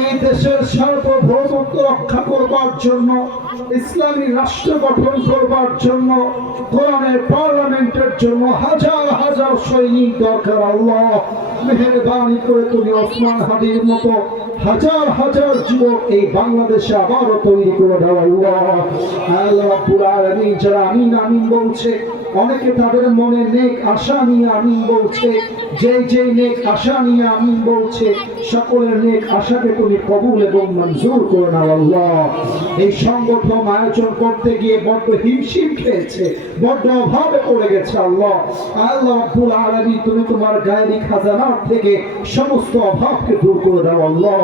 এই দেশের সার্বভৌমত্ব রক্ষা করবার জন্য, ইসলামী রাষ্ট্র গঠন করবার জন্য, কোরআনের পার্লামেন্টের জন্য হাজার হাজার সৈনিক দরকার। আল্লাহ মেহেরবানি করে তুমি ওসমান হাদির মতো হাজার হাজার যুবক এই বাংলাদেশে আবারও তৈরি করে দাও। আল্লাহ রাব্বুল আলামিন যারা আমিন আমিন বলছে, অনেকে তাদের মনে নেক আশা নিয়ে আমিন বলছে, যে নেক আশা নিয়ে আমিন বলছে, সকলের নেক আশাকে তুমি কবুল এবং মঞ্জুর করে নাও। আল্লাহ এই সংগঠন আয়োজন করতে গিয়ে বড্ড হিমশিম খেয়েছে, বড্ড অভাবে পড়ে গেছে। আল্লাহ রাব্বুল আলামিন তুমি তোমার গায়রি খাজানার থেকে সমস্ত অভাবকে দূর করে দাও। আল্লাহ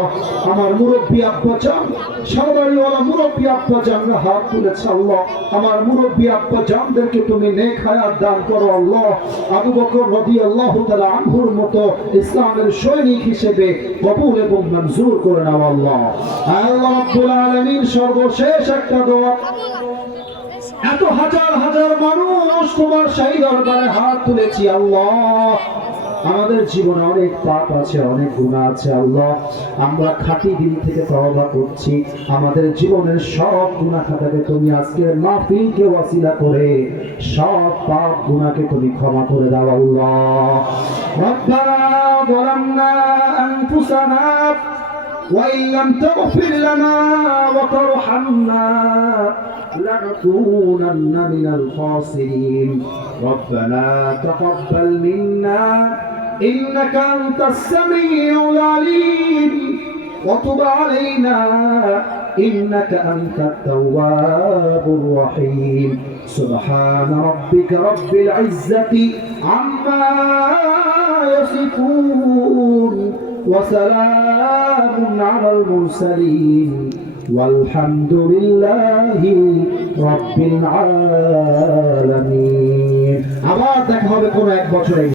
আমার মুরব্বী আব্বাজান, সরবারিওয়ালা মুরব্বী আব্বাজানরা হাত তুলেছে। আল্লাহ আমার মুরব্বী আব্বাজানদেরকে তুমি নেক হায়াত দান করো। আল্লাহ আবু বকর রাদিয়াল্লাহু তাআলা আনহুর মতো ইসলামের সৈনিক হিসেবে কবুল এবং মঞ্জুর করে নাও। আল্লাহ রাব্বুল আলামিন সর্বশেষ একটা দোয়া, এত হাজার হাজার মানুষ তোমার শাহী দরবারে হাত তুলেছি। আল্লাহ আমাদের জীবনে অনেক পাপ আছে, অনেক গুনাহ আছে। আল্লাহ আমরা খাঁটি দিল থেকে তওবা করছি, আমাদের জীবনের সব গুনাহ খাতাকে তুমি আজকের মাহফিলকে ওয়াসিলা করে সব পাপ গুনাহকে তুমি ক্ষমা করে দাও। আল্লাহ রব্বানা যালামনা আনফুসানা وإن لم تغفر لنا وترحمنا لنكونن من الخاسرين ربنا تقبل منا إنك أنت السميع العليم وتب علينا إنك أنت التواب الرحيم سبحان ربك رب العزة عما يصفون وسلام على المرسلين والحمد لله رب العالمين। আবার দেখা হবে কোন এক বছরে।